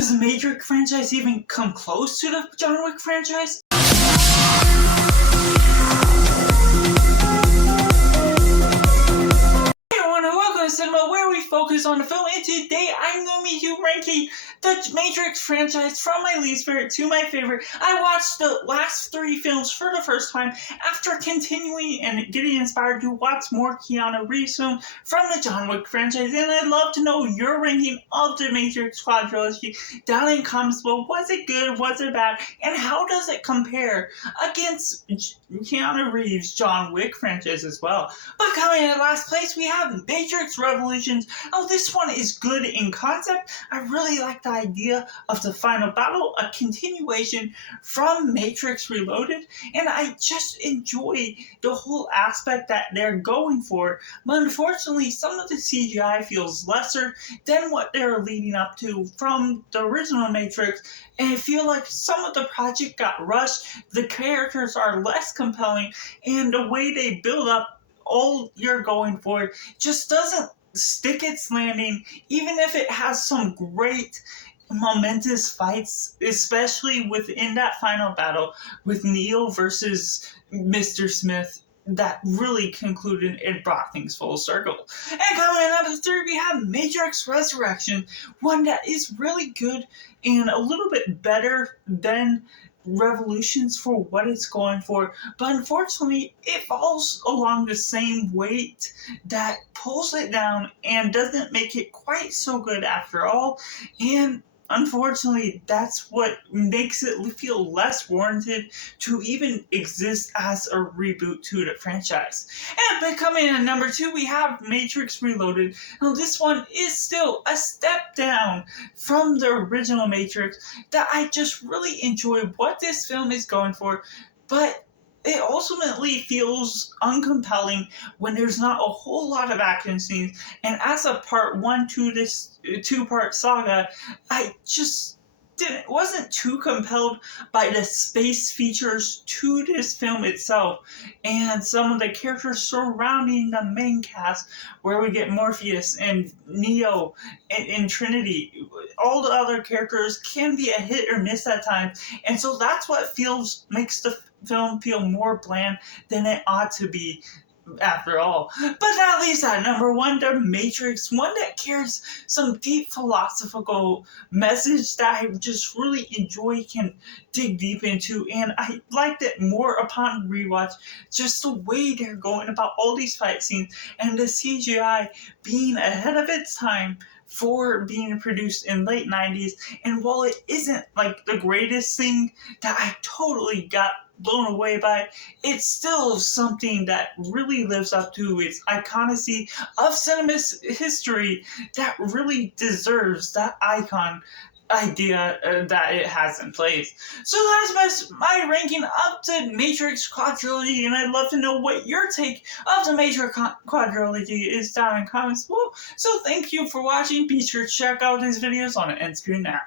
Does the Matrix franchise even come close to the John Wick franchise? Cinema, where we focus on the film, and today I'm going to be ranking the Matrix franchise from my least favorite to my favorite. I watched the last 3 films for the first time after continuing and getting inspired to watch more Keanu Reeves films from the John Wick franchise, and I'd love to know your ranking of the Matrix quadrilogy down in comments below. Was it good? Was it bad? And how does it compare against Keanu Reeves' John Wick franchise as well? But coming in last place, we have Matrix Revolutions. Oh, this one is good in concept. I really like the idea of the final battle, a continuation from Matrix Reloaded, and I just enjoy the whole aspect that they're going for. But unfortunately, some of the CGI feels lesser than what they're leading up to from the original Matrix, and I feel like some of the project got rushed, the characters are less compelling, and the way they build up all you're going for just doesn't stick its landing, even if it has some great momentous fights, especially within that final battle with Neo versus Mr. Smith that really concluded and brought things full circle. And coming in number 3, we have Matrix Resurrection, one that is really good and a little bit better than Revolutions for what it's going for, but unfortunately it falls along the same weight that pulls it down and doesn't make it quite so good after all, and unfortunately that's what makes it feel less warranted to even exist as a reboot to the franchise. And coming in at number 2, we have Matrix Reloaded. Now this one is still a step down from the original Matrix, that I just really enjoy what this film is going for, but it ultimately feels uncompelling when there's not a whole lot of action scenes, and as a part 1 to this 2-part saga, I just wasn't too compelled by the space features to this film itself and some of the characters surrounding the main cast, where we get Morpheus and Neo and Trinity. All the other characters can be a hit or miss at times, and so that's what makes the film feel more bland than it ought to be after all. But that leaves at number 1, The Matrix, one that carries some deep philosophical message that I just really enjoy, can dig deep into, and I liked it more upon rewatch, just the way they're going about all these fight scenes and the CGI being ahead of its time for being produced in late 90s, and while it isn't like the greatest thing that I totally got blown away by, it's still something that really lives up to its iconicity of cinema's history that really deserves that icon idea that it has in place. So that's my ranking of the Matrix quadrilogy, and I'd love to know what your take of the Matrix quadrilogy is down in comments below. So thank you for watching. Be sure to check out these videos on the end screen now.